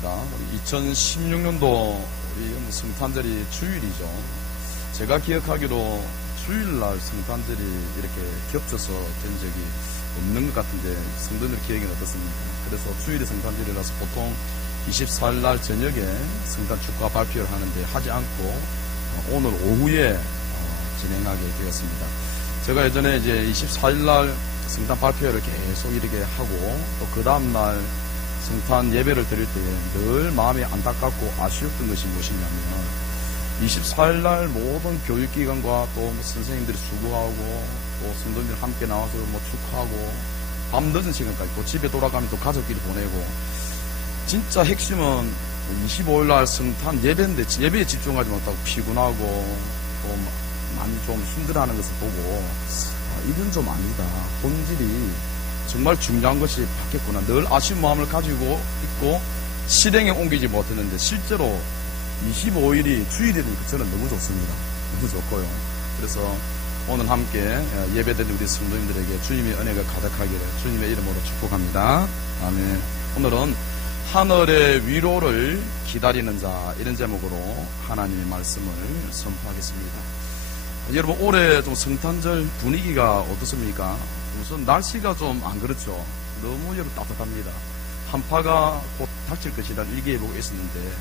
반갑습니다. 2016년도 우리 성탄절이 주일이죠. 제가 기억하기로 주일날 성탄절이 이렇게 겹쳐서 된 적이 없는 것 같은데 성도님들 기억이 어떻습니까? 그래서 주일이 성탄절이라서 보통 24일날 저녁에 성탄 축하 발표를 하는데 하지 않고 오늘 오후에 진행하게 되었습니다. 제가 예전에 이제 24일날 성탄 발표를 계속 이렇게 하고 또 그 다음날 성탄 예배를 드릴 때 늘 마음이 안타깝고 아쉬웠던 것이 무엇이냐면 24일날 모든 교육기관과 또 선생님들이 수고하고 또 성도님들 함께 나와서 축하하고 밤 늦은 시간까지 또 집에 돌아가면 또 가족끼리 보내고 진짜 핵심은 25일날 성탄 예배인데 예배에 집중하지 못하고 피곤하고 또 많이 좀 힘들어하는 것을 보고 이건 좀 아니다. 본질이 정말 중요한 것이 바뀌었구나. 늘 아쉬운 마음을 가지고 있고 실행에 옮기지 못했는데 실제로 25일이 주일이니까 저는 너무 좋습니다. 너무 좋고요. 그래서 오늘 함께 예배드린 우리 성도님들에게 주님의 은혜가 가득하기를 주님의 이름으로 축복합니다. 아멘. 오늘은 하늘의 위로를 기다리는 자, 이런 제목으로 하나님의 말씀을 선포하겠습니다. 여러분, 올해 좀 성탄절 분위기가 어떻습니까? 우선 날씨가 좀 안 그렇죠. 너무 여러분 따뜻합니다. 한파가 곧 닥칠 것이라는 일기예보가 있었는데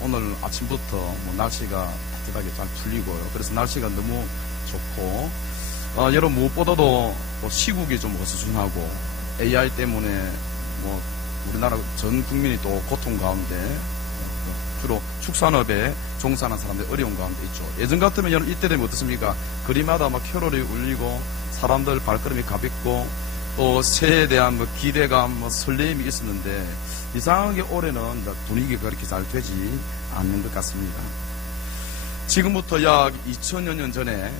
오늘 아침부터 날씨가 따뜻하게 잘 풀리고요. 그래서 날씨가 너무 좋고 여러분 무엇보다도 시국이 좀 어수선하고 AI 때문에 우리나라 전 국민이 또 고통 가운데 주로 축산업에 종사하는 사람들이 어려운 가운데 있죠. 예전 같으면 여러분 이때 되면 어떻습니까? 거리마다 막 캐롤이 울리고 사람들 발걸음이 가볍고 또 새해에 대한 기대감, 설레임이 있었는데 이상하게 올해는 분위기가 그렇게 잘 되지 않는 것 같습니다. 지금부터 약 2000여 년 전에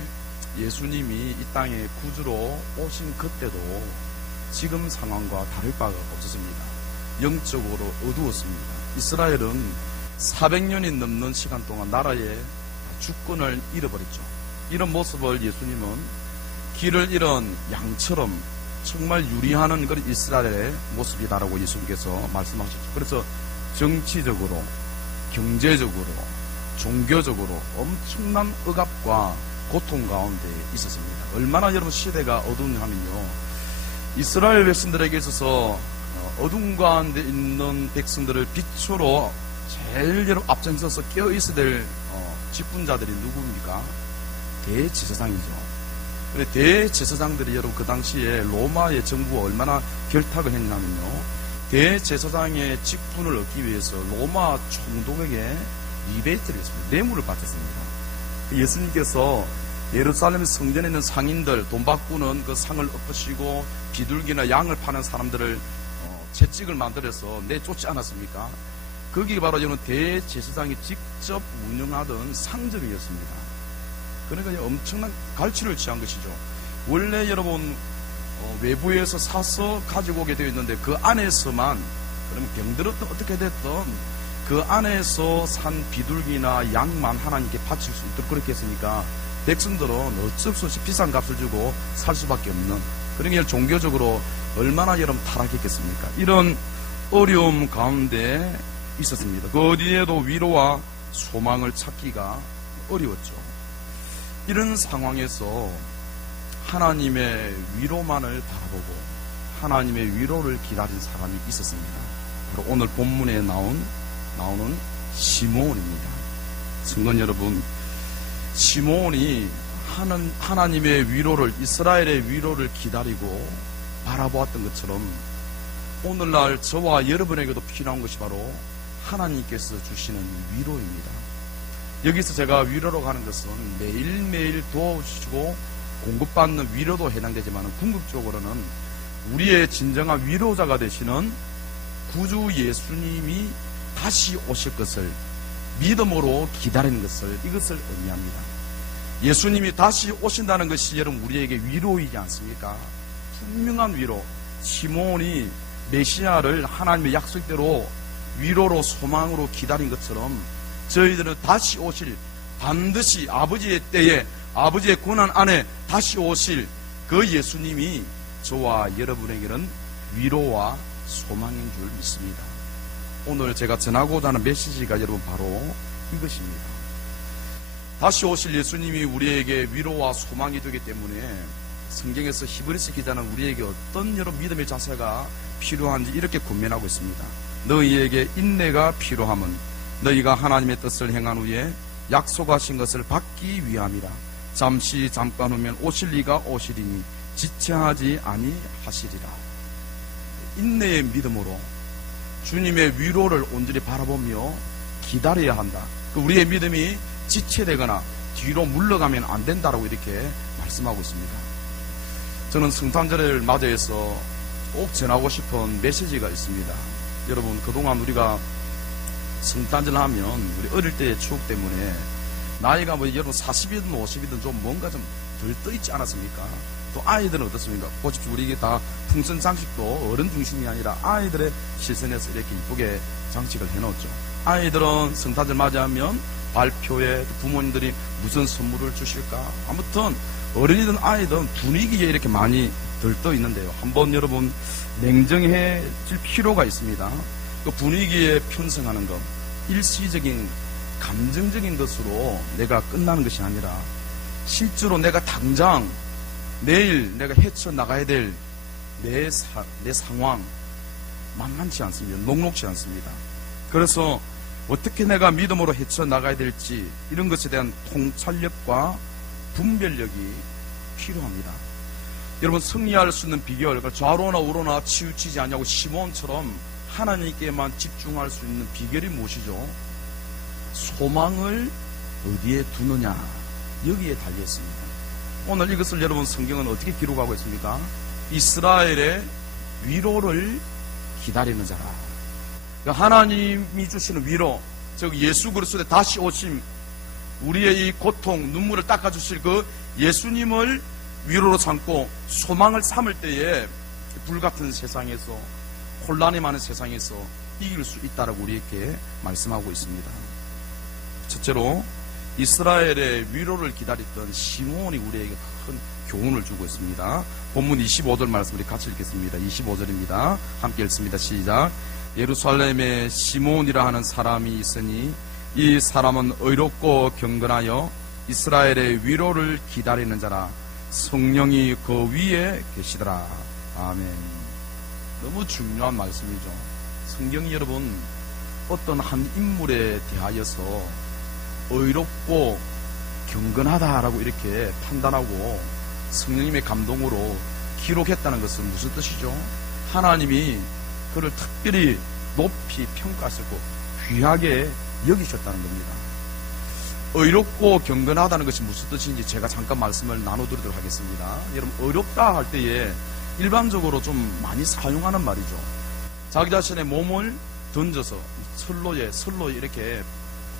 예수님이 이 땅에 구주로 오신 그때도 지금 상황과 다를 바가 없었습니다. 영적으로 어두웠습니다. 이스라엘은 400년이 넘는 시간 동안 나라의 주권을 잃어버렸죠. 이런 모습을 예수님은 길을 잃은 양처럼 정말 유리하는 그런 이스라엘의 모습이다라고 예수님께서 말씀하셨죠. 그래서 정치적으로, 경제적으로, 종교적으로 엄청난 억압과 고통 가운데 있었습니다. 얼마나 여러분 시대가 어두우냐면요. 이스라엘 백성들에게 있어서 어둠 가운데 있는 백성들을 빛으로 제일 여러분 앞장서서 깨어있어야 될 직분자들이 누구입니까? 대제사장이죠. 대제사장들이 여러분 그 당시에 로마의 정부가 얼마나 결탁을 했냐면요. 대제사장의 직분을 얻기 위해서 로마 총독에게 리베이트를 했습니다. 뇌물을 받았습니다. 예수님께서 예루살렘 성전에 있는 상인들 돈 바꾸는 그 상을 엎으시고 비둘기나 양을 파는 사람들을 채찍을 만들어서 내쫓지 않았습니까? 거기 바로 여러분 대제사장이 직접 운영하던 상점이었습니다. 그러니까 엄청난 갈취를 취한 것이죠. 원래 여러분 외부에서 사서 가지고 오게 되어 있는데 그 안에서만 그러면 병들었든 어떻게 됐든 그 안에서 산 비둘기나 양만 하나님께 바칠 수 있도록 그렇게 했으니까 백성들은 어쩔 수 없이 비싼 값을 주고 살 수밖에 없는 그러니까 종교적으로 얼마나 여러분 타락했겠습니까? 이런 어려움 가운데 있었습니다. 그 어디에도 위로와 소망을 찾기가 어려웠죠. 이런 상황에서 하나님의 위로만을 바라보고 하나님의 위로를 기다린 사람이 있었습니다. 바로 오늘 본문에 나오는 시므온입니다. 성도 여러분, 시므온이 하나님의 위로를, 이스라엘의 위로를 기다리고 바라보았던 것처럼 오늘날 저와 여러분에게도 필요한 것이 바로 하나님께서 주시는 위로입니다. 여기서 제가 위로로 하는 것은 매일매일 도와주시고 공급받는 위로도 해당되지만 궁극적으로는 우리의 진정한 위로자가 되시는 구주 예수님이 다시 오실 것을 믿음으로 기다리는 것을 이것을 의미합니다. 예수님이 다시 오신다는 것이 여러분 우리에게 위로이지 않습니까? 분명한 위로. 시므온이 메시아를 하나님의 약속대로 위로로 소망으로 기다린 것처럼 저희들은 다시 오실 반드시 아버지의 때에 아버지의 고난 안에 다시 오실 그 예수님이 저와 여러분에게는 위로와 소망인 줄 믿습니다. 오늘 제가 전하고자 하는 메시지가 여러분 바로 이것입니다. 다시 오실 예수님이 우리에게 위로와 소망이 되기 때문에 성경에서 히브리서 기자는 우리에게 어떤 여러분 믿음의 자세가 필요한지 이렇게 권면하고 있습니다. 너희에게 인내가 필요함은 너희가 하나님의 뜻을 행한 후에 약속하신 것을 받기 위함이라. 잠깐 후면 오실 이가 오시리니 지체하지 아니하시리라. 인내의 믿음으로 주님의 위로를 온전히 바라보며 기다려야 한다. 우리의 믿음이 지체되거나 뒤로 물러가면 안 된다라고 이렇게 말씀하고 있습니다. 저는 성탄절을 맞이해서 꼭 전하고 싶은 메시지가 있습니다. 여러분, 그동안 우리가 성탄절 하면 우리 어릴 때의 추억 때문에 나이가 뭐 여러분 40이든 50이든 좀 뭔가 좀 덜 떠있지 않았습니까? 또 아이들은 어떻습니까? 보십시오. 우리 이게 다 풍선 장식도 어른 중심이 아니라 아이들의 시선에서 이렇게 이쁘게 장식을 해놓죠. 아이들은 성탄절 맞이하면 발표에 부모님들이 무슨 선물을 주실까? 아무튼 어른이든 아이든 분위기에 이렇게 많이 들떠 있는데요. 한번 여러분 냉정해질 필요가 있습니다. 그 분위기에 편승하는 것, 일시적인 감정적인 것으로 내가 끝나는 것이 아니라 실제로 내가 당장 내일 내가 헤쳐나가야 될 내 상황 만만치 않습니다. 녹록지 않습니다. 그래서 어떻게 내가 믿음으로 헤쳐나가야 될지 이런 것에 대한 통찰력과 분별력이 필요합니다. 여러분, 승리할 수 있는 비결, 좌로나 우로나 치우치지 않냐고 시몬처럼 하나님께만 집중할 수 있는 비결이 무엇이죠? 소망을 어디에 두느냐, 여기에 달려있습니다. 오늘 이것을 여러분 성경은 어떻게 기록하고 있습니까? 이스라엘의 위로를 기다리는 자라. 하나님이 주시는 위로, 즉 예수 그리스도의 다시 오심, 우리의 이 고통, 눈물을 닦아주실 그 예수님을 위로로 삼고 소망을 삼을 때에 불같은 세상에서, 혼란이 많은 세상에서 이길 수 있다라고 우리에게 말씀하고 있습니다. 첫째로 이스라엘의 위로를 기다렸던 시몬이 우리에게 큰 교훈을 주고 있습니다. 본문 25절 말씀 우리 같이 읽겠습니다. 25절입니다. 함께 읽습니다. 시작. 예루살렘에 시몬이라 하는 사람이 있으니 이 사람은 의롭고 경건하여 이스라엘의 위로를 기다리는 자라. 성령이 그 위에 계시더라. 아멘. 너무 중요한 말씀이죠. 성경이 여러분 어떤 한 인물에 대하여서 의롭고 경건하다라고 이렇게 판단하고 성령님의 감동으로 기록했다는 것은 무슨 뜻이죠? 하나님이 그를 특별히 높이 평가하셨고 귀하게 여기셨다는 겁니다. 의롭고 경건하다는 것이 무슨 뜻인지 제가 잠깐 말씀을 나눠드리도록 하겠습니다. 여러분, 의롭다 할 때에 일반적으로 좀 많이 사용하는 말이죠. 자기 자신의 몸을 던져서 선로에 이렇게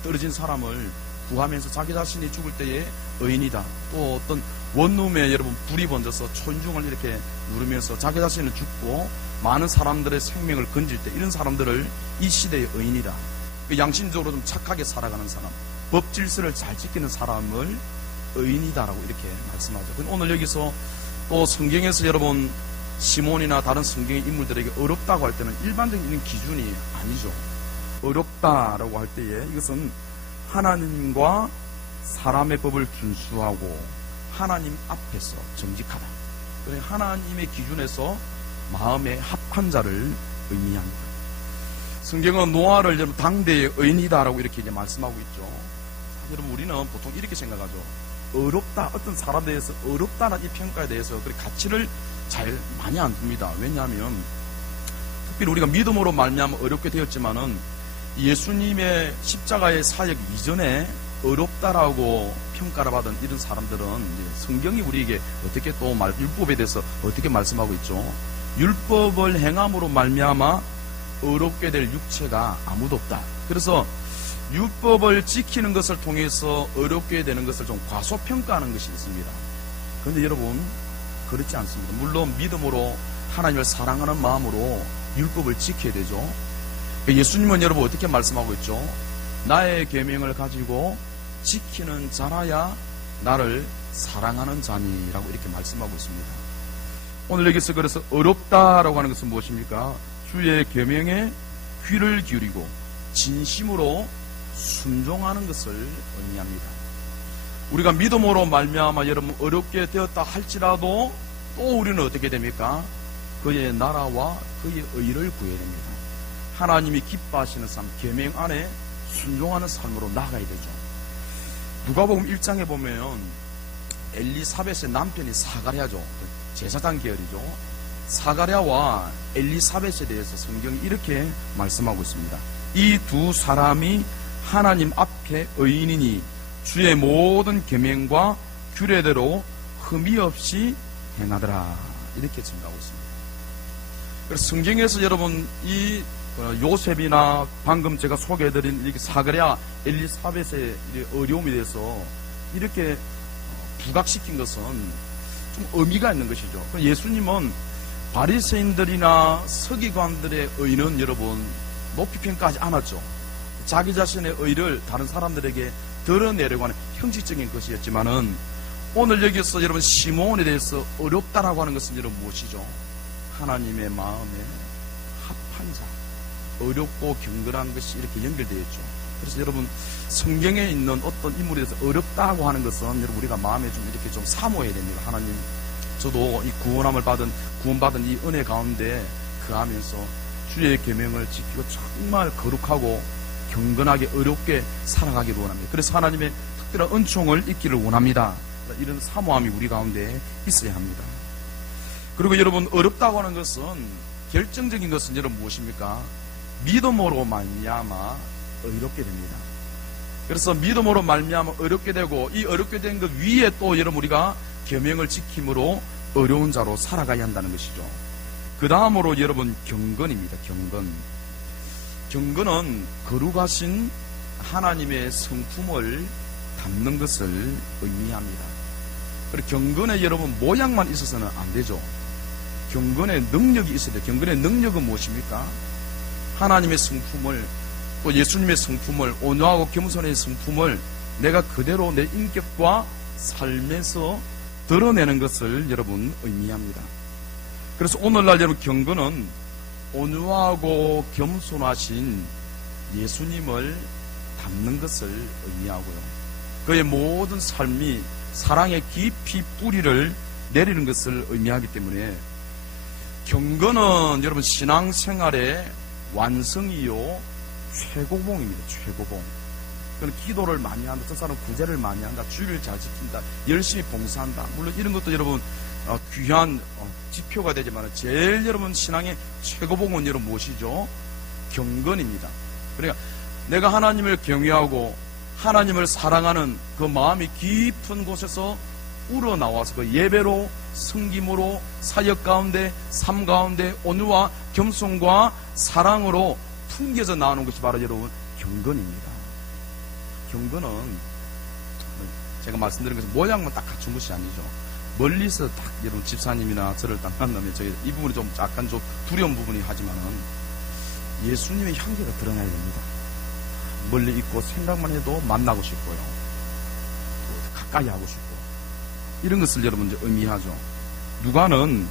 떨어진 사람을 구하면서 자기 자신이 죽을 때에 의인이다. 또 어떤 원룸에 여러분 불이 번져서 천중을 이렇게 누르면서 자기 자신은 죽고 많은 사람들의 생명을 건질 때 이런 사람들을 이 시대의 의인이다. 양심적으로 좀 착하게 살아가는 사람, 법 질서를 잘 지키는 사람을 의인이다라고 이렇게 말씀하죠. 오늘 여기서 또 성경에서 여러분 시몬이나 다른 성경의 인물들에게 어렵다고 할 때는 일반적인 기준이 아니죠. 어렵다라고 할 때에 이것은 하나님과 사람의 법을 준수하고 하나님 앞에서 정직하다. 그래 하나님의 기준에서 마음에 합한 자를 의미합니다. 성경은 노아를 여러분 당대의 의인이다라고 이렇게 이제 말씀하고 있죠. 여러분 우리는 보통 이렇게 생각하죠. 어렵다, 어떤 사람에 대해서 어렵다는 이 평가에 대해서 그렇게 가치를 잘 많이 안 둡니다. 왜냐하면 특별히 우리가 믿음으로 말미암아 어렵게 되었지만은 예수님의 십자가의 사역 이전에 어렵다라고 평가를 받은 이런 사람들은 이제 성경이 우리에게 어떻게 또 율법에 대해서 어떻게 말씀하고 있죠? 율법을 행함으로 말미암아 어렵게 될 육체가 아무도 없다. 그래서 율법을 지키는 것을 통해서 어렵게 되는 것을 좀 과소평가하는 것이 있습니다. 그런데 여러분 그렇지 않습니다. 물론 믿음으로 하나님을 사랑하는 마음으로 율법을 지켜야 되죠. 예수님은 여러분 어떻게 말씀하고 있죠? 나의 계명을 가지고 지키는 자라야 나를 사랑하는 자니라고 이렇게 말씀하고 있습니다. 오늘 여기서 그래서 어렵다라고 하는 것은 무엇입니까? 주의 계명에 귀를 기울이고 진심으로 순종하는 것을 의미합니다. 우리가 믿음으로 말미암아 여러분 어렵게 되었다 할지라도 또 우리는 어떻게 됩니까? 그의 나라와 그의 의를 구해야 됩니다. 하나님이 기뻐하시는 삶, 계명 안에 순종하는 삶으로 나가야 되죠. 누가복음 1장에 보면 엘리사벳의 남편이 사가랴죠. 제사장 계열이죠. 사가랴와 엘리사벳에 대해서 성경이 이렇게 말씀하고 있습니다. 이 두 사람이 하나님 앞에 의인이니 주의 모든 계명과 규례대로 흠이 없이 행하더라. 이렇게 증가하고 있습니다. 그래서 성경에서 여러분 이 요셉이나 방금 제가 소개해드린 이렇게 사가랴, 엘리사벳의 어려움에 대해서 이렇게 부각시킨 것은 좀 의미가 있는 것이죠. 예수님은 바리새인들이나 서기관들의 의는 여러분 높이 평가하지 않았죠. 자기 자신의 의를 다른 사람들에게 드러내려고 하는 형식적인 것이었지만은 오늘 여기서 여러분 시몬에 대해서 어렵다라고 하는 것은 여러분 무엇이죠? 하나님의 마음에 합한 자, 어렵고 경건한 것이 이렇게 연결되어 있죠. 그래서 여러분 성경에 있는 어떤 인물에 대해서 어렵다고 하는 것은 여러분 우리가 마음에 좀 이렇게 좀 사모해야 됩니다. 하나님, 저도 이 구원받은 이 은혜 가운데 거하면서 주의 계명을 지키고 정말 거룩하고 경건하게 어렵게 살아가기를 원합니다. 그래서 하나님의 특별한 은총을 잊기를 원합니다. 이런 사모함이 우리 가운데 있어야 합니다. 그리고 여러분 어렵다고 하는 것은 결정적인 것은 여러분 무엇입니까? 믿음으로 말미암아 어렵게 됩니다. 그래서 믿음으로 말미암아 어렵게 되고 이 어렵게 된 것 위에 또 여러분 우리가 계명을 지킴으로 어려운 자로 살아가야 한다는 것이죠. 그 다음으로 여러분 경건입니다. 경건은 거룩하신 하나님의 성품을 담는 것을 의미합니다. 그리고 경건에 여러분 모양만 있어서는 안 되죠. 경건의 능력이 있어야 돼요. 경건의 능력은 무엇입니까? 하나님의 성품을 또 예수님의 성품을 온유하고 겸손의 성품을 내가 그대로 내 인격과 삶에서 드러내는 것을 여러분 의미합니다. 그래서 오늘날 여러분 경건은 온유하고 겸손하신 예수님을 담는 것을 의미하고요. 그의 모든 삶이 사랑에 깊이 뿌리를 내리는 것을 의미하기 때문에 경건은 여러분 신앙생활의 완성이요 최고봉입니다. 최고봉. 그건 기도를 많이 한다. 저 사람 구제를 많이 한다. 주의를 잘 지킨다. 열심히 봉사한다. 물론 이런 것도 여러분 귀한 지표가 되지만 제일 여러분 신앙의 최고봉은 여러분 무엇이죠? 경건입니다. 그러니까 내가 하나님을 경외하고 하나님을 사랑하는 그 마음이 깊은 곳에서 우러나와서 그 예배로 섬김으로 사역 가운데 삶 가운데 온유와 겸손과 사랑으로 풍겨져 나오는 것이 바로 여러분 경건입니다. 경건은 제가 말씀드린 것은 모양만 딱 갖춘 것이 아니죠. 멀리서 딱 여러분 집사님이나 저를 딱 만나면 저희 이 부분이 좀 약간 좀 두려운 부분이 하지만은 예수님의 향기가 드러나야 됩니다. 멀리 있고 생각만 해도 만나고 싶고요. 가까이 하고 싶고 이런 것을 여러분 이제 의미하죠. 누가는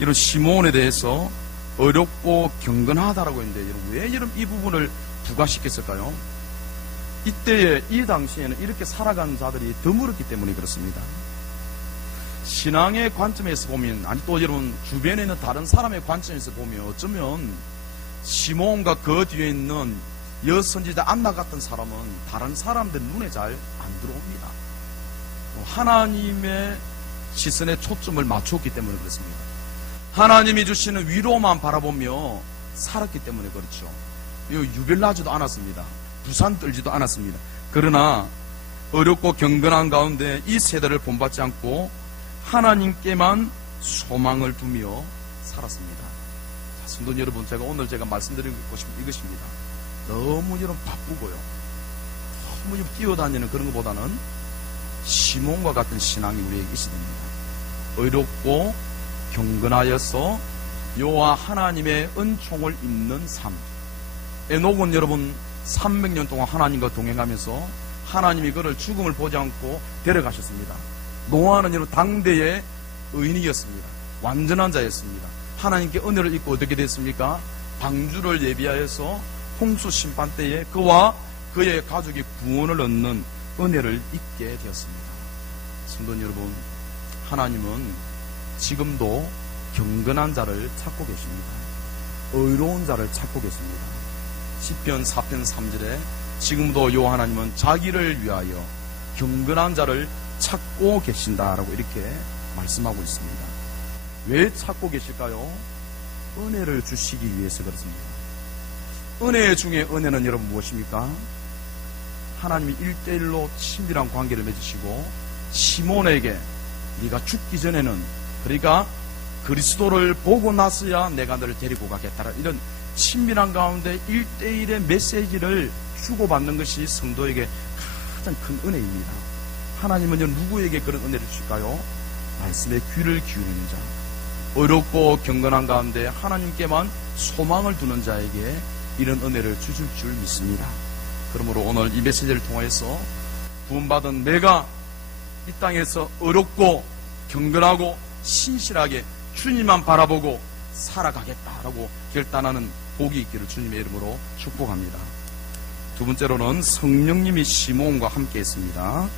이런 시몬에 대해서 어렵고 경건하다라고 했는데 여러분 왜 여러분 이 부분을 부각시켰을까요? 이때에 이 당시에는 이렇게 살아가는 자들이 드물었기 때문에 그렇습니다. 신앙의 관점에서 보면 아니 또 여러분 주변에 있는 다른 사람의 관점에서 보면 어쩌면 시몬과 그 뒤에 있는 여선지자 안나 같은 사람은 다른 사람들 눈에 잘 안 들어옵니다. 하나님의 시선에 초점을 맞췄기 때문에 그렇습니다. 하나님이 주시는 위로만 바라보며 살았기 때문에 그렇죠. 유별나지도 않았습니다. 부산 떨지도 않았습니다. 그러나 어렵고 경건한 가운데 이 세대를 본받지 않고 하나님께만 소망을 두며 살았습니다. 자, 성도 여러분, 오늘 제가 말씀드리고 싶은 이것입니다. 너무 여러분 바쁘고요. 너무 뛰어다니는 그런 것보다는 시몬과 같은 신앙이 우리에게 있어야 됩니다. 어렵고 경건하여서 여호와 하나님의 은총을 입는 삶. 에녹은 여러분 300년 동안 하나님과 동행하면서 하나님이 그를 죽음을 보지 않고 데려가셨습니다. 노아는 여러분 당대의 의인이었습니다. 완전한 자였습니다. 하나님께 은혜를 입고 어떻게 됐습니까? 방주를 예비하여서 홍수 심판 때에 그와 그의 가족이 구원을 얻는 은혜를 잊게 되었습니다. 성도 여러분, 하나님은 지금도 경건한 자를 찾고 계십니다. 의로운 자를 찾고 계십니다. 시편 4편 3절에 지금도 여호와 하나님은 자기를 위하여 경건한 자를 찾고 계신다라고 이렇게 말씀하고 있습니다. 왜 찾고 계실까요? 은혜를 주시기 위해서 그렇습니다. 은혜 중에 은혜는 여러분 무엇입니까? 하나님이 1대1로 친밀한 관계를 맺으시고 시몬에게 네가 죽기 전에는, 그러니까 그리스도를 보고 나서야 내가 너를 데리고 가겠다, 이런 친밀한 가운데 1대1의 메시지를 주고받는 것이 성도에게 가장 큰 은혜입니다. 하나님은 누구에게 그런 은혜를 주실까요? 말씀에 귀를 기울이는 자, 어렵고 경건한 가운데 하나님께만 소망을 두는 자에게 이런 은혜를 주실 줄 믿습니다. 그러므로 오늘 이 메시지를 통해서 구원받은 내가 이 땅에서 어렵고 경건하고 신실하게 주님만 바라보고 살아가겠다라고 결단하는 복이 있기를 주님의 이름으로 축복합니다. 두 번째로는 성령님이 시몬과 함께 했습니다.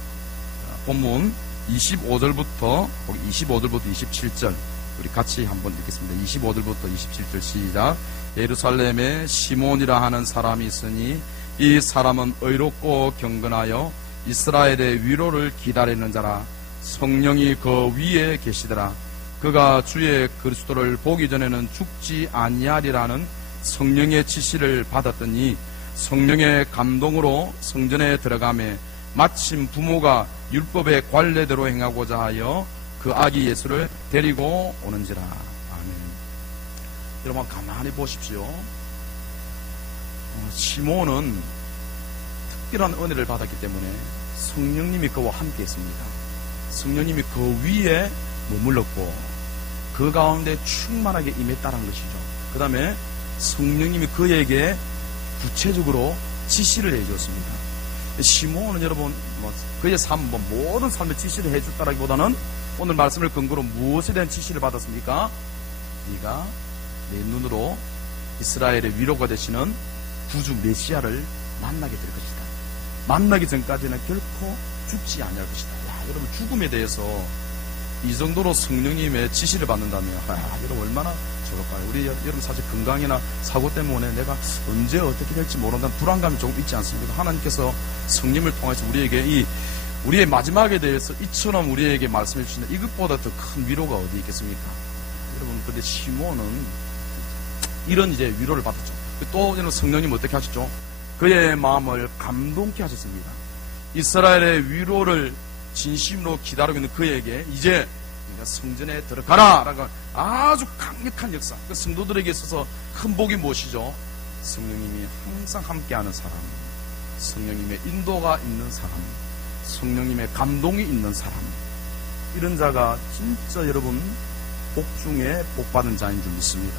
본문 25절부터 27절 우리 같이 한번 읽겠습니다. 25절부터 27절 시작. 예루살렘에 시몬이라 하는 사람이 있으니 이 사람은 의롭고 경건하여 이스라엘의 위로를 기다리는 자라. 성령이 그 위에 계시더라. 그가 주의 그리스도를 보기 전에는 죽지 아니하리라는 성령의 지시를 받았더니 성령의 감동으로 성전에 들어가매 마침 부모가 율법의 관례대로 행하고자 하여 그 아기 예수를 데리고 오는지라. 아멘. 여러분 가만히 보십시오. 시몬은 특별한 은혜를 받았기 때문에 성령님이 그와 함께 했습니다. 성령님이 그 위에 머물렀고 그 가운데 충만하게 임했다는 것이죠. 그 다음에 성령님이 그에게 구체적으로 지시를 해주었습니다. 시몬은 여러분 그의 삶, 모든 삶의 지시를 해줬다라기보다는 오늘 말씀을 근거로 무엇에 대한 지시를 받았습니까? 네가 내 눈으로 이스라엘의 위로가 되시는 구주 메시아를 만나게 될 것이다. 만나기 전까지는 결코 죽지 아니할 것이다. 여러분 죽음에 대해서 이 정도로 성령님의 지시를 받는다면 여러분 얼마나 좋을까요? 우리 여러분 사실 건강이나 사고 때문에 내가 언제 어떻게 될지 모른다는 불안감이 조금 있지 않습니까? 하나님께서 성령을 통해서 우리에게 우리의 마지막에 대해서 이처럼 우리에게 말씀해 주시는 이것보다 더 큰 위로가 어디 있겠습니까? 여러분 근데 시몬은 이런 이제 위로를 받았죠. 또 성령님 어떻게 하셨죠? 그의 마음을 감동케 하셨습니다. 이스라엘의 위로를 진심으로 기다리고 있는 그에게 이제 성전에 들어가라 라고 아주 강력한 역사. 그 성도들에게 있어서 큰 복이 무엇이죠? 성령님이 항상 함께하는 사람, 성령님의 인도가 있는 사람, 성령님의 감동이 있는 사람, 이런 자가 진짜 여러분 복 중에 복 받은 자인 줄 믿습니다.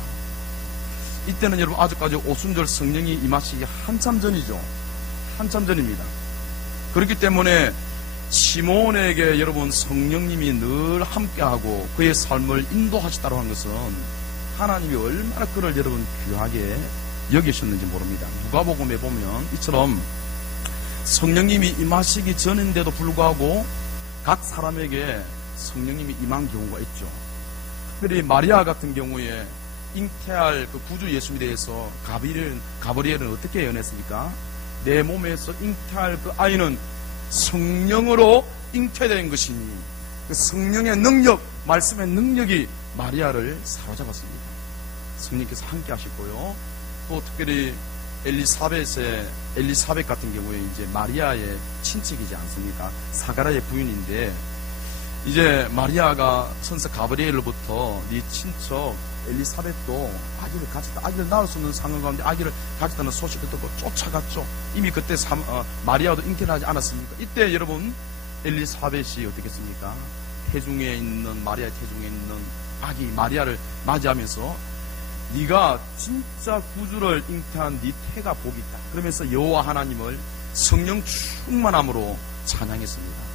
이때는 여러분 아직까지 오순절 성령이 임하시기 한참 전이죠. 한참 전입니다. 그렇기 때문에 시몬에게 여러분 성령님이 늘 함께하고 그의 삶을 인도하시다고 하는 것은 하나님이 얼마나 그를 여러분 귀하게 여기셨는지 모릅니다. 누가복음에 보면 이처럼 성령님이 임하시기 전인데도 불구하고 각 사람에게 성령님이 임한 경우가 있죠. 특별히 마리아 같은 경우에 잉태할 그 구주 예수님에 대해서 가브리엘은 어떻게 예언했습니까? 내 몸에서 잉태할 그 아이는 성령으로 잉태된 것이니 그 성령의 능력, 말씀의 능력이 마리아를 사로잡았습니다. 성령께서 함께 하셨고요. 또 특별히 엘리사벳 같은 경우에 이제 마리아의 친척이지 않습니까? 사가랴의 부인인데 이제 마리아가 천사 가브리엘로부터 네 친척 엘리사벳도 아기를 낳을 수 있는 상황 가운데 아기를 가졌다는 소식을 듣고 쫓아갔죠. 이미 그때 마리아도 잉태를 하지 않았습니까? 이때 여러분 엘리사벳이 어떻겠습니까? 마리아의 태중에 있는 아기 마리아를 맞이하면서 네가 진짜 구주를 잉태한 네 태가 복이 있다. 그러면서 여호와 하나님을 성령 충만함으로 찬양했습니다.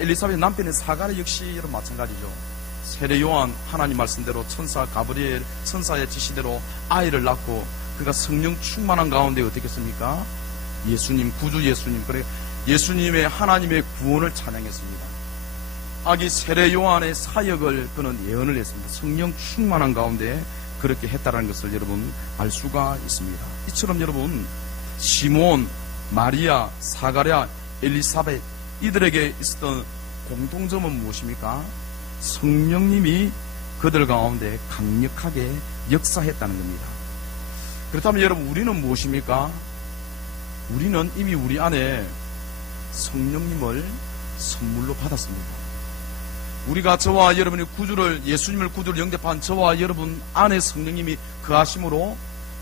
엘리사벳 남편인 사가랴 역시 여러분 마찬가지죠. 세례 요한 하나님 말씀대로 천사 가브리엘 천사의 지시대로 아이를 낳고 그가 성령 충만한 가운데 어떻게 했습니까? 예수님, 구주 예수님, 그래 예수님의 하나님의 구원을 찬양했습니다. 아기 세례 요한의 사역을 그는 예언을 했습니다. 성령 충만한 가운데 그렇게 했다는 것을 여러분 알 수가 있습니다. 이처럼 여러분 시몬, 마리아, 사가랴, 엘리사벳 이들에게 있었던 공통점은 무엇입니까? 성령님이 그들 가운데 강력하게 역사했다는 겁니다. 그렇다면 여러분 우리는 무엇입니까? 우리는 이미 우리 안에 성령님을 선물로 받았습니다. 우리가 저와 여러분이 예수님을 구주를 영접한 저와 여러분 안에 성령님이 거하심으로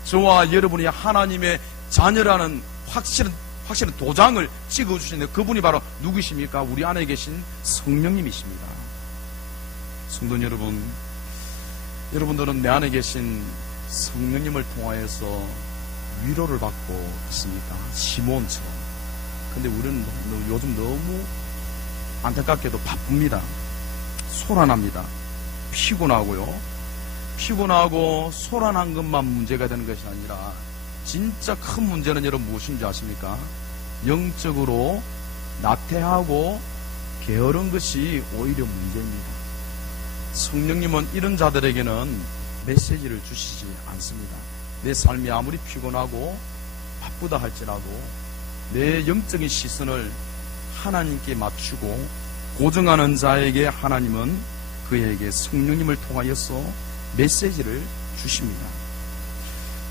저와 여러분이 하나님의 자녀라는 확실한 도장을 찍어주시는 그분이 바로 누구십니까? 우리 안에 계신 성령님이십니다. 성도 여러분, 여러분들은 내 안에 계신 성령님을 통하여서 위로를 받고 있습니까? 시몬처럼. 근데 우리는 요즘 너무 안타깝게도 바쁩니다. 소란합니다. 피곤하고 소란한 것만 문제가 되는 것이 아니라 진짜 큰 문제는 여러분 무엇인지 아십니까? 영적으로 나태하고 게으른 것이 오히려 문제입니다. 성령님은 이런 자들에게는 메시지를 주시지 않습니다. 내 삶이 아무리 피곤하고 바쁘다 할지라도 내 영적인 시선을 하나님께 맞추고 고정하는 자에게 하나님은 그에게 성령님을 통하여서 메시지를 주십니다.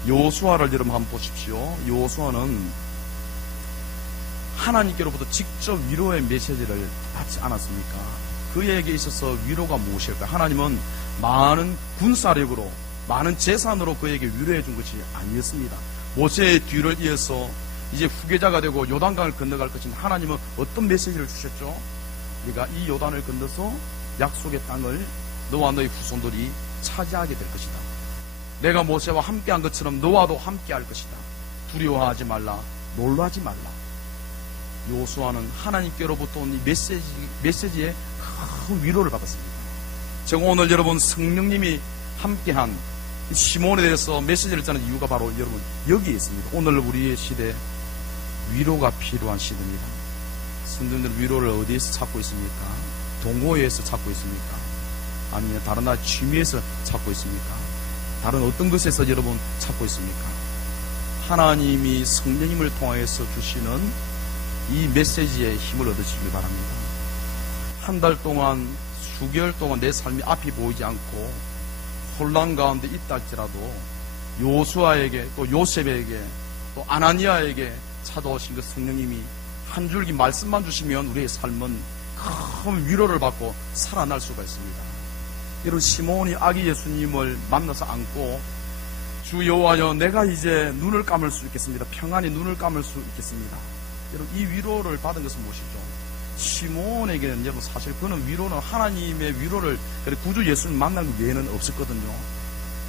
여호수아를 여러분 한번 보십시오. 여호수아는 하나님께로부터 직접 위로의 메시지를 받지 않았습니까? 그에게 있어서 위로가 무엇일까? 하나님은 많은 군사력으로 많은 재산으로 그에게 위로해 준 것이 아니었습니다. 모세의 뒤를 이어서 이제 후계자가 되고 요단강을 건너갈 것인 하나님은 어떤 메시지를 주셨죠? 네가 이 요단을 건너서 약속의 땅을 너와 너의 후손들이 차지하게 될 것이다. 내가 모세와 함께한 것처럼 너와도 함께할 것이다. 두려워하지 말라, 놀라지 말라. 여호수아는 하나님께로부터 온 이 메시지에 큰 위로를 받았습니다. 제가 오늘 여러분 성령님이 함께한 시몬에 대해서 메시지를 짜는 이유가 바로 여러분 여기에 있습니다. 오늘 우리의 시대 위로가 필요한 시대입니다. 성도님들 위로를 어디에서 찾고 있습니까? 동호회에서 찾고 있습니까? 아니면 다른 나라 취미에서 찾고 있습니까? 다른 어떤 것에서 여러분 찾고 있습니까? 하나님이 성령님을 통해서 주시는 이 메시지에 힘을 얻으시기 바랍니다. 한 달 동안 수개월 동안 내 삶이 앞이 보이지 않고 혼란 가운데 있다 할지라도 요수아에게 또 요셉에게 또 아나니아에게 찾아오신 그 성령님이 한 줄기 말씀만 주시면 우리의 삶은 큰 위로를 받고 살아날 수가 있습니다. 여러분 시몬이 아기 예수님을 만나서 안고 주 여호와여 내가 이제 눈을 감을 수 있겠습니다. 평안히 눈을 감을 수 있겠습니다. 여러분 이 위로를 받은 것은 무엇이죠? 시몬에게는 여러분 사실 그는 위로는 하나님의 위로를 구주 예수님 만난 것 외에는 없었거든요.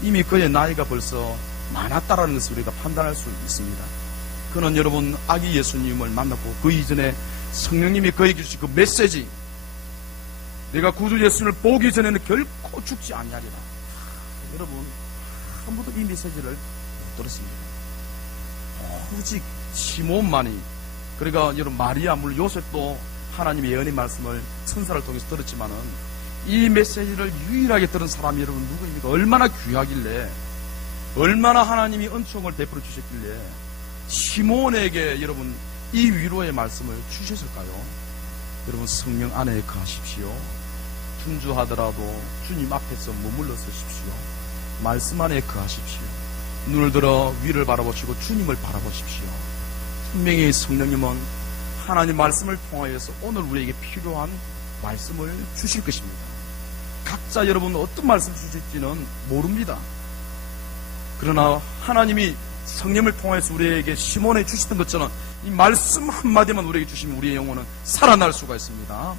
이미 그의 나이가 벌써 많았다라는 것을 우리가 판단할 수 있습니다. 그는 여러분 아기 예수님을 만났고 그 이전에 성령님이 그에게 주신 그 메시지 내가 구주 예수님을 보기 전에는 결코 죽지 아니하리라. 여러분 아무도 이 메시지를 못 들었습니다. 오직 시몬만이 그러니까 여러분 마리아 물론 요셉도 하나님의 예언의 말씀을 천사를 통해서 들었지만은 이 메시지를 유일하게 들은 사람이 여러분 누구입니까? 얼마나 귀하길래 얼마나 하나님이 은총을 베풀어 주셨길래 시몬에게 여러분 이 위로의 말씀을 주셨을까요? 여러분 성령 안에 거하십시오. 준주하더라도 주님 앞에서 머물러 서십시오. 말씀 안에 거하십시오. 눈을 들어 위를 바라보시고 주님을 바라보십시오. 분명히 성령님은 하나님 말씀을 통하여서 오늘 우리에게 필요한 말씀을 주실 것입니다. 각자 여러분 어떤 말씀 주실지는 모릅니다. 그러나 하나님이 성령을 통해서 우리에게 시몬에 주시던 것처럼 이 말씀 한마디만 우리에게 주시면 우리의 영혼은 살아날 수가 있습니다.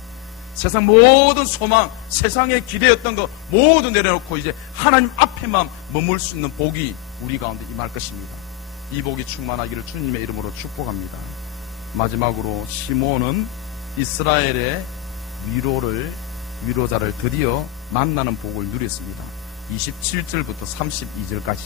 세상 모든 소망, 세상에 기대했던 것 모두 내려놓고 이제 하나님 앞에만 머물 수 있는 복이 우리 가운데 임할 것입니다. 이 복이 충만하기를 주님의 이름으로 축복합니다. 마지막으로 시몬은 이스라엘의 위로를 위로자를 드디어 만나는 복을 누렸습니다. 27절부터 32절까지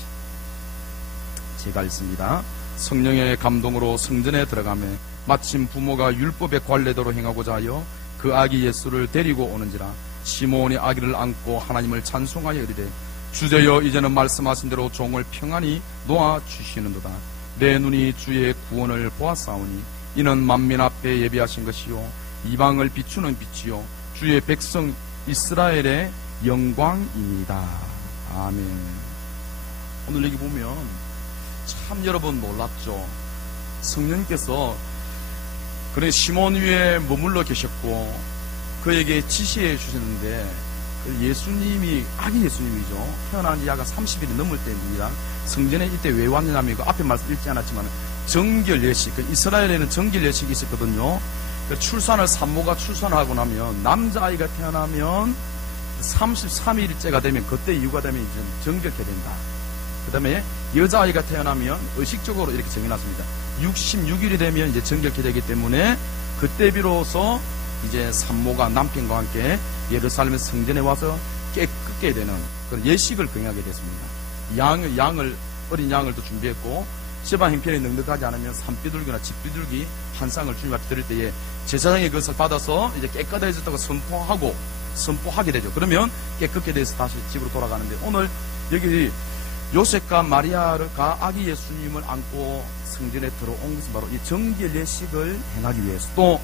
제가 읽습니다. 성령의 감동으로 성전에 들어가매 마침 부모가 율법의 관례대로 행하고자 하여 그 아기 예수를 데리고 오는지라 시몬이 아기를 안고 하나님을 찬송하여 이르되 주제여 이제는 말씀하신 대로 종을 평안히 놓아 주시는도다. 내 눈이 주의 구원을 보았사오니 이는 만민 앞에 예비하신 것이요 이방을 비추는 빛이요 주의 백성 이스라엘의 영광입니다. 아멘. 오늘 여기 보면 참 여러분 놀랍죠. 성령께서 그래 시몬 위에 머물러 계셨고 그에게 지시해 주셨는데 예수님이 아기 예수님이죠. 태어난 지 약 30일이 넘을 때입니다. 성전에 이때 왜 왔느냐면 앞에 말씀 읽지 않았지만 정결 예식, 이스라엘에는 정결 예식이 있었거든요. 출산을 산모가 출산하고 나면 남자아이가 태어나면 33일째가 되면 그때 이후가 되면 이제 정결케 된다. 그 다음에 여자아이가 태어나면 의식적으로 이렇게 정해놨습니다. 66일이 되면 이제 정결케 되기 때문에 그때 비로소 이제 산모가 남편과 함께 예루살렘 성전에 와서 깨끗게 되는 그런 예식을 경하게 됐습니다. 어린 양을 또 준비했고 시바 형편이 넉넉하지 않으면 산비둘기나 집비둘기 한 쌍을 주님한테 드릴 때에 제사장의 그것을 받아서 이제 깨끗해졌다고 선포하게 되죠. 그러면 깨끗게 돼서 다시 집으로 돌아가는데 오늘 여기 요셉과 마리아가 아기 예수님을 안고 성전에 들어온 것은 바로 이 정결 예식을 행하기 위해서 또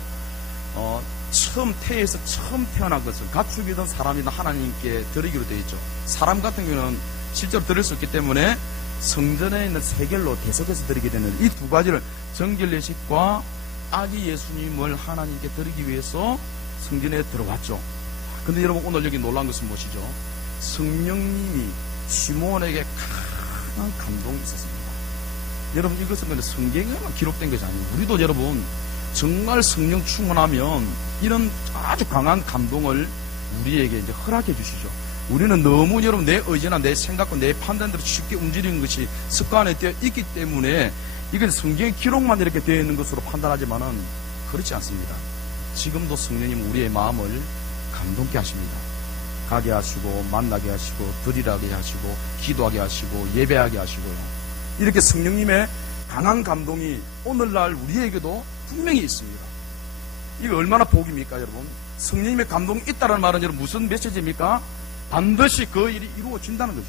태에서 처음 태어난 것을 가축이든 사람이든 하나님께 드리기로 되어 있죠. 사람 같은 경우는 실제로 드릴 수 있기 때문에 성전에 있는 세겔로 대속해서 드리게 되는 이 두 가지를 정결 예식과 아기 예수님을 하나님께 드리기 위해서 성전에 들어왔죠. 근데 여러분 오늘 여기 놀란 것은 무엇이죠? 성령님이 시몬에게 강한 감동이 있었습니다. 여러분 이것은 근데 성경에만 기록된 것이 아니에요. 우리도 여러분 정말 성령 충만하면 이런 아주 강한 감동을 우리에게 이제 허락해 주시죠. 우리는 너무 여러분 내 의지나 내 생각과 내 판단대로 쉽게 움직이는 것이 습관에 되어 있기 때문에 이건 성경의 기록만 이렇게 되어 있는 것으로 판단하지만은 그렇지 않습니다. 지금도 성령님 우리의 마음을 감동케 하십니다. 가게 하시고 만나게 하시고 드리라게 하시고 기도하게 하시고 예배하게 하시고요. 이렇게 성령님의 강한 감동이 오늘날 우리에게도 분명히 있습니다. 이거 얼마나 복입니까 여러분? 성령님의 감동이 있다는 말은 여러분 무슨 메시지입니까? 반드시 그 일이 이루어진다는 거죠.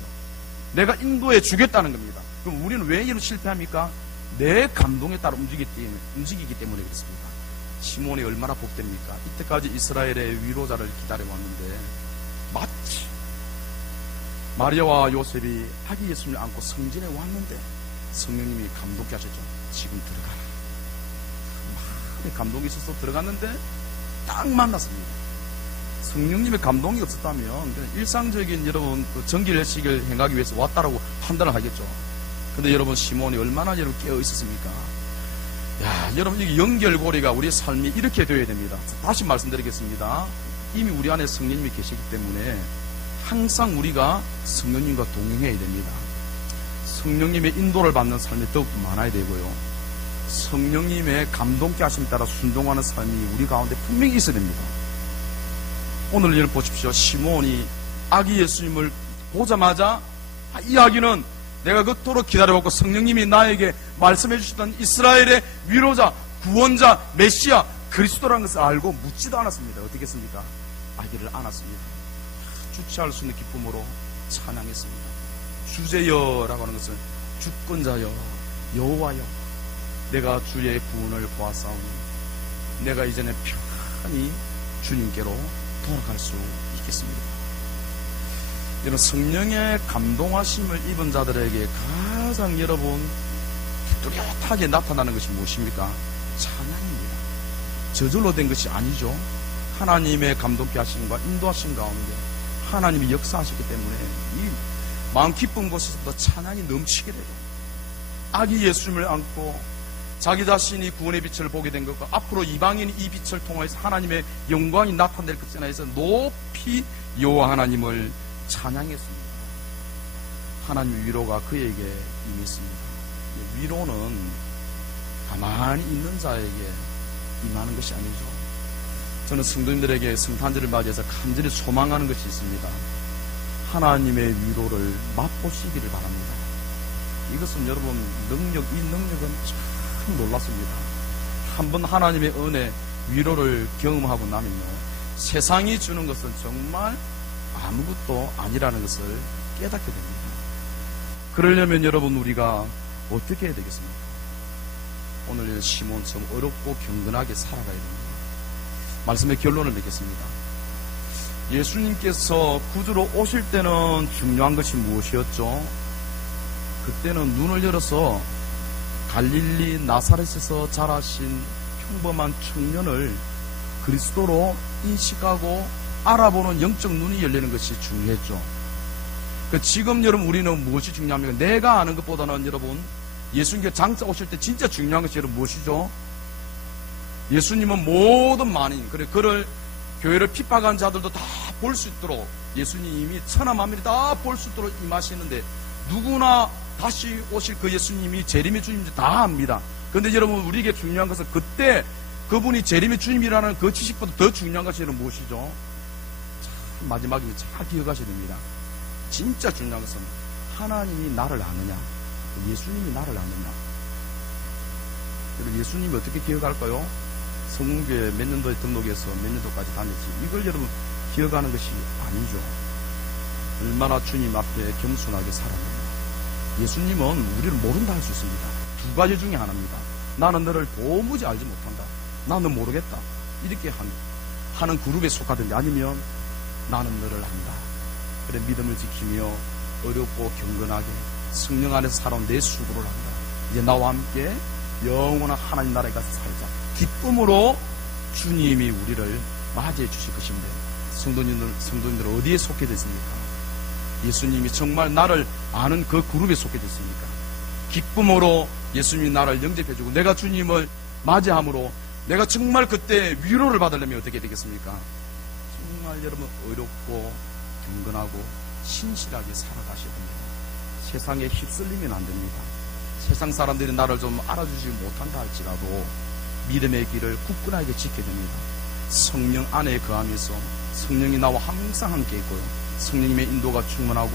내가 인도해 주겠다는 겁니다. 그럼 우리는 왜 이런 실패합니까? 내 감동에 따라 움직이기 때문에 그렇습니다. 시몬이 얼마나 복됩니까? 이때까지 이스라엘의 위로자를 기다려왔는데 마치 마리아와 요셉이 아기 예수님을 안고 성전에 왔는데 성령님이 감동케 하셨죠. 지금 들어가라. 마음에 감동이 있어서 들어갔는데 딱 만났습니다. 성령님의 감동이 없었다면 일상적인 여러분 그 정결 예식을 행하기 위해서 왔다라고 판단을 하겠죠. 근데 여러분 시몬이 얼마나 여러분 깨어 있었습니까? 야, 여러분 이게 연결고리가 우리의 삶이 이렇게 되어야 됩니다. 다시 말씀드리겠습니다. 이미 우리 안에 성령님이 계시기 때문에 항상 우리가 성령님과 동행해야 됩니다. 성령님의 인도를 받는 삶이 더욱더 많아야 되고요. 성령님의 감동케 하심에 따라 순종하는 삶이 우리 가운데 분명히 있어야 됩니다. 오늘 여러분 보십시오. 시몬이 아기 예수님을 보자마자 이 아기는 내가 그토록 기다려왔고 성령님이 나에게 말씀해 주셨던 이스라엘의 위로자, 구원자, 메시아, 그리스도라는 것을 알고 묻지도 않았습니다. 어떻게 했습니까? 아기를 안았습니다. 주체할 수 있는 기쁨으로 찬양했습니다. 주제여라고 하는 것은 주권자여, 여호와여, 내가 주의 구원을 보았사오니 내가 이제는 편히 주님께로 돌아갈 수 있겠습니다. 이런 성령의 감동하심을 입은 자들에게 가장 여러분 뚜렷하게 나타나는 것이 무엇입니까? 찬양입니다. 저절로 된 것이 아니죠. 하나님의 감동케 하심과 인도하심 가운데 하나님이 역사하셨기 때문에 이 마음 기쁜 곳에서부터 찬양이 넘치게 되죠. 아기 예수님을 안고 자기 자신이 구원의 빛을 보게 된 것과 앞으로 이방인이 이 빛을 통해서 하나님의 영광이 나타낼 것에 대해서 높이 여호와 하나님을 찬양했습니다. 하나님의 위로가 그에게 임했습니다. 위로는 가만히 있는 자에게 임하는 것이 아니죠. 저는 성도님들에게 성탄절을 맞이해서 간절히 소망하는 것이 있습니다. 하나님의 위로를 맛보시기를 바랍니다. 이것은 여러분 이 능력은 참 놀랐습니다. 한번 하나님의 은혜, 위로를 경험하고 나면요, 세상이 주는 것은 정말 아무것도 아니라는 것을 깨닫게 됩니다. 그러려면 여러분 우리가 어떻게 해야 되겠습니까? 오늘 시몬처럼 어렵고 경건하게 살아가야 됩니다. 말씀의 결론을 맺겠습니다. 예수님께서 구주로 오실 때는 중요한 것이 무엇이었죠? 그때는 눈을 열어서 갈릴리 나사렛에서 자라신 평범한 청년을 그리스도로 인식하고 알아보는 영적 눈이 열리는 것이 중요했죠. 지금 여러분 우리는 무엇이 중요합니까? 내가 아는 것보다는 여러분 예수님께 장차 오실 때 진짜 중요한 것이 여러분 무엇이죠? 예수님은 모든 만인, 그를 교회를 핍박한 자들도 다 볼 수 있도록 예수님이 천하 만민이 다 볼 수 있도록 임하시는데 누구나 다시 오실 그 예수님이 재림의 주님인지 다 압니다. 그런데 여러분 우리에게 중요한 것은 그때 그분이 재림의 주님이라는 그 지식보다 더 중요한 것이 여러분 무엇이죠? 참 마지막에 잘 기억하셔야 됩니다. 진짜 중요한 것은 하나님이 나를 아느냐, 예수님이 나를 아느냐. 여러분 예수님이 어떻게 기억할까요? 성공교회 몇 년도에 등록해서 몇 년도까지 다녔지. 이걸 여러분 기억하는 것이 아니죠. 얼마나 주님 앞에 겸손하게 살았는가. 예수님은 우리를 모른다 할 수 있습니다. 두 가지 중에 하나입니다. 나는 너를 도무지 알지 못한다. 나는 모르겠다. 이렇게 하는 그룹에 속하든지, 아니면 나는 너를 안다. 그래 믿음을 지키며 어렵고 경건하게 성령 안에서 살아온 내 수고를 한다. 이제 나와 함께 영원한 하나님 나라에 가서 살자. 기쁨으로 주님이 우리를 맞이해 주실 것인데, 성도님들 어디에 속해 있습니까? 예수님이 정말 나를 아는 그 그룹에 속해 있습니까? 기쁨으로 예수님이 나를 영접해주고 내가 주님을 맞이함으로 내가 정말 그때 위로를 받으려면 어떻게 되겠습니까? 정말 여러분 어렵고 경건하고 신실하게 살아가셔야 됩니다. 세상에 휩쓸리면 안 됩니다. 세상 사람들이 나를 좀 알아주지 못한다 할지라도 믿음의 길을 굳건하게 지켜야 됩니다. 성령 안에 거하면서 성령이 나와 항상 함께 있고요, 성령님의 인도가 충만하고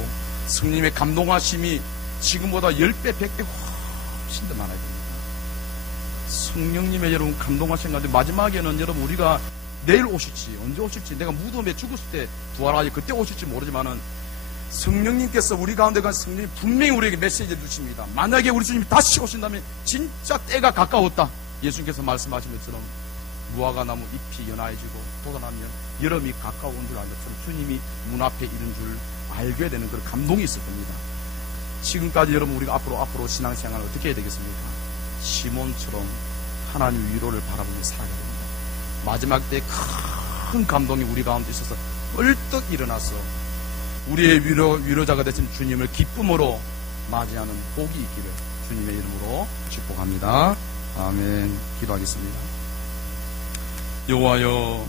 성령님의 감동하심이 지금보다 10배, 100배 훨씬 더 많아야 됩니다. 성령님의 여러분 감동하신 가운데 마지막에는 여러분 우리가 내일 오실지 언제 오실지, 내가 무덤에 죽었을 때 부활하지 그때 오실지 모르지만은 성령님께서 우리 가운데 간 성령이 분명히 우리에게 메시지를 주십니다. 만약에 우리 주님이 다시 오신다면 진짜 때가 가까웠다. 예수님께서 말씀하신 것처럼 무화과나무 잎이 연하해지고 돋아나면 여름이 가까운 줄 알 것처럼 주님이 문 앞에 이른 줄 알게 되는 그런 감동이 있을 겁니다. 지금까지 여러분 우리가 앞으로 신앙생활을 어떻게 해야 되겠습니까? 시몬처럼 하나님 위로를 바라보며 살아야 됩니다. 마지막 때 큰 감동이 우리 가운데 있어서 벌떡 일어나서 우리의 위로자가 되신 주님을 기쁨으로 맞이하는 복이 있기를 주님의 이름으로 축복합니다. 아멘. 기도하겠습니다. 여호와여,